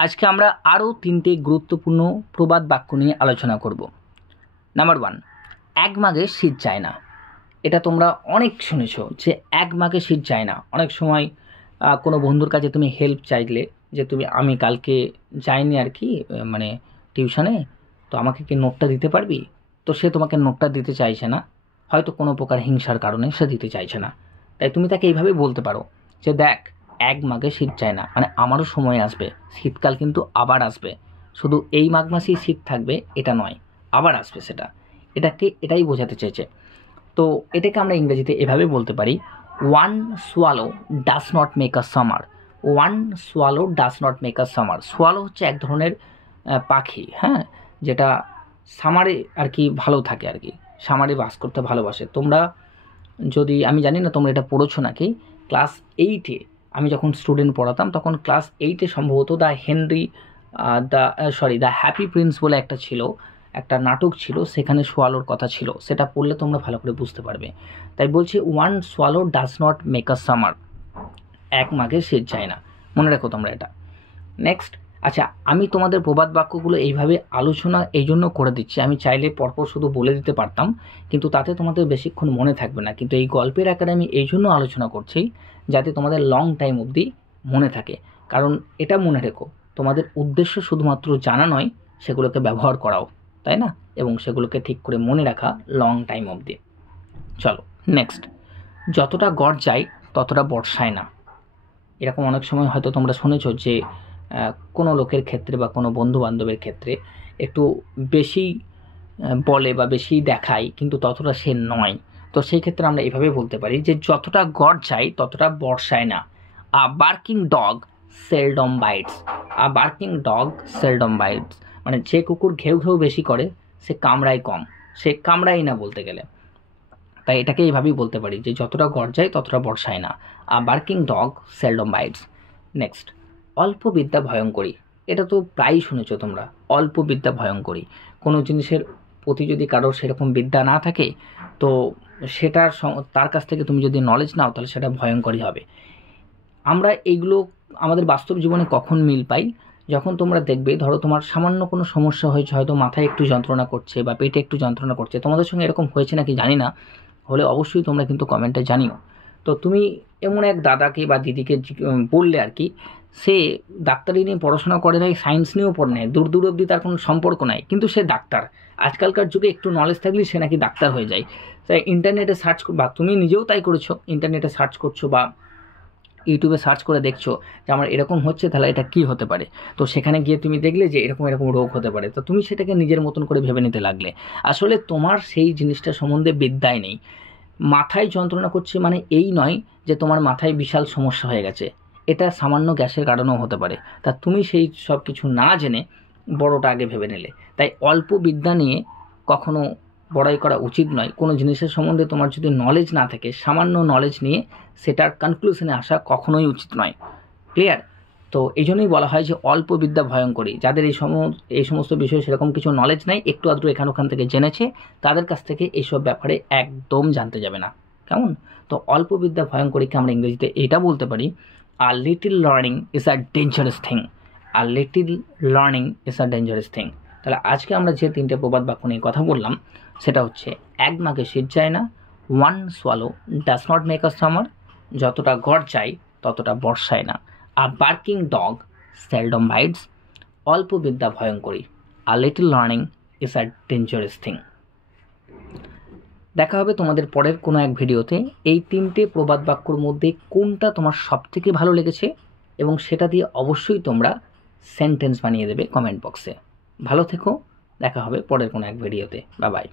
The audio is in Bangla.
আজকে আমরা আরও তিনটে গুরুত্বপূর্ণ প্রবাদ বাক্য নিয়ে আলোচনা করব। নাম্বার 1, এক মাঘে শীত যায় না। এটা তোমরা অনেক শুনেছো যে এক মাঘে শীত যায় না। অনেক সময় কোনো বন্ধুর কাছে তুমি হেল্প চাইলে যে আমি কালকে যাইনি আর কি মানে টিউশনে, তো আমাকে কি নোটটা দিতে পারবি, তো সে তোমাকে নোটটা দিতে চাইছে না, হয়তো কোনো প্রকার হিংসার কারণে সে দিতে চাইছে না। তাই তুমি তাকে এইভাবে বলতে পারো যে দেখ, এক মাঘে শীত চায় না, মানে আমারও সময় আসবে, শীতকাল কিন্তু আবার আসবে, শুধু এই মাঘ মাসেই শীত থাকবে এটা নয়, আবার আসবে সেটা। এটাই বোঝাতে চেয়েছে। তো এটাকে আমরা ইংরেজিতে এভাবে বলতে পারি, one swallow does not make a summer. One swallow does not make a summer. Swallow হচ্ছে এক ধরনের পাখি, হ্যাঁ, যেটা সামারে আর কি ভালো থাকে আর কি, সামারে বাস করতে ভালোবাসে। তোমরা যদি, আমি জানি না তোমরা এটা পড়েছো নাকি, ক্লাস 8-এ আমি যখন স্টুডেন্ট পড়াতাম তখন ক্লাস 8-এ সম্ভবত দ্য হ্যাপি প্রিন্স বলে একটা নাটক ছিল, সেখানে সোয়ালোর কথা ছিল, সেটা পড়লে তোমরা ভালো করে বুঝতে পারবে। তাই বলছি one swallow does not make a summer, এক মাঘে শীত যায় না, মনে রাখো তোমরা এটা। নেক্সট, আচ্ছা, আমি তোমাদের প্রবাদ বাক্যগুলো এইভাবে আলোচনা এই জন্য করে দিচ্ছি, আমি চাইলে পরপর শুধু বলে দিতে পারতাম, কিন্তু তাতে তোমাদের বেশিক্ষণ মনে থাকবে না। কিন্তু এই গল্পের আকারে আমি এই জন্য আলোচনা করছি যাতে তোমাদের লং টাইম অবধি মনে থাকে। কারণ এটা মনে রেখো, তোমাদের উদ্দেশ্য শুধুমাত্র জানা নয়, সেগুলোকে ব্যবহার করাও, তাই না, এবং সেগুলোকে ঠিক করে মনে রাখা লং টাইম অবধি। চলো নেক্সট, যতটা গড় যায় ততটা বর্ষায় না। এরকম অনেক সময় হয়তো তোমরা শুনেছো যে কোনো লোকের ক্ষেত্রে বা কোনো বন্ধু বান্ধবের ক্ষেত্রে একটু বেশি বলে বা বেশি দেখায়, কিন্তু ততটা সে নয়। তো সেই ক্ষেত্রে আমরা এভাবে বলতে পারি যে যতটা গড় চাই ততটা বর্ষায় না। A barking dog seldom bytes. A barking dog seldom bytes, মানে যে কুকুর ঘেউ ঘেউ বেশি করে সে কামড়ায় কম, সে কামড়াই না বলতে গেলে। তাই এটাকে এইভাবেই বলতে পারি যে যতটা গড় যায় ততটা বর্ষায় না। A barking dog seldom bytes. Next, অল্প বিদ্যা ভয়ঙ্করী। এটা তো প্রায়ই শুনেছো তোমরা, অল্প বিদ্যা ভয়ঙ্করী। কোনো জিনিসের প্রতি যদি কারোর সেরকম বিদ্যা না থাকে, তো তার কাছ থেকে তুমি যদি নলেজ নাও তাহলে সেটা ভয়ঙ্করই হবে। আমরা এইগুলো আমাদের বাস্তব জীবনে কখন মিল পাই, যখন তোমরা দেখবে ধরো তোমার সামান্য কোনো সমস্যা হয়েছে, হয়তো মাথায় একটু যন্ত্রণা করছে বা পেটে একটু যন্ত্রণা করছে, তোমাদের সঙ্গে এরকম হয়েছে নাকি জানি না, হলে অবশ্যই তোমরা কিন্তু কমেন্টে জানিও। তো তুমি এমন এক দাদাকে বা দিদিকে বললে আর কি, সে ডাক্তারি নিয়ে পড়াশোনা করে নাই, সায়েন্স নিয়েও পড়ে নেয়, দূর দূর অবধি তার কোনো সম্পর্ক নাই, কিন্তু সে ডাক্তার। আজকালকার যুগে একটু নলেজ থাকলে সে নাকি ডাক্তার হয়ে যায়। তাই ইন্টারনেটে সার্চ, বা তুমি নিজেও তাই করেছো, ইন্টারনেটে সার্চ করছো বা ইউটিউবে সার্চ করে দেখছো যে আমার এরকম হচ্ছে, তাহলে এটা কি হতে পারে। তো সেখানে গিয়ে তুমি দেখলে যে এরকম এরকম রোগ হতে পারে, তো তুমি সেটাকে নিজের মতন করে ভেবে নিতে লাগলে। আসলে তোমার সেই জিনিসটা সম্বন্ধে বিদ্যাই নেই। মাথায় যন্ত্রণা করছে মানে এই নয় যে তোমার মাথায় বিশাল সমস্যা হয়ে গেছে, এটা সামান্য গ্যাসের কারণেও হতে পারে। তা তুমি সেই সব কিছু না জেনে বড়টা আগে ভেবে নিলে। তাই অল্প বিদ্যা নিয়ে কখনো বড়াই করা উচিত নয়। কোনো জিনিসের সম্বন্ধে তোমার যদি নলেজ না থাকে, সামান্য নলেজ নিয়ে সেটার কনক্লুশনে আসা কখনোই উচিত নয়। ক্লিয়ার? তো এই জন্যই বলা হয় যে অল্প বিদ্যা ভয়ঙ্করী। যাদের এই সমস্ত বিষয়ে সেরকম কিছু নলেজ নাই, একটু আধটু এখান ওখান থেকে জেনেছে, তাদের কাছ থেকে এইসব ব্যাপারে একদম জানতে যাবে না, কেমন? তো অল্প বিদ্যা ভয়ঙ্করীকে আমরা ইংরেজিতে এটা বলতে পারি, a little learning is a dangerous thing. A little learning is a dangerous thing. তাহলে আজকে আমরা যে তিনটে প্রবাদ বাক্য নিয়ে কথা বললাম সেটা হচ্ছে, এক মাঘে শীত যায় না, one swallow does not make a summer, যতটা গড় চাই ততটা বর্ষায় না, a barking dog seldom bites, অল্প বিদ্যা ভয়ঙ্করী, a little learning is a dangerous thing. দেখা হবে তোমাদের পরের কোনো এক ভিডিওতে। এই তিনটে প্রবাদ বাক্যর মধ্যে কোনটা তোমার সবথেকে ভালো লেগেছে, এবং সেটা দিয়ে অবশ্যই তোমরা সেন্টেন্স বানিয়ে দেবে কমেন্ট বক্সে। ভালো থেকো, দেখা হবে পরের কোনো এক ভিডিওতে। Bye bye.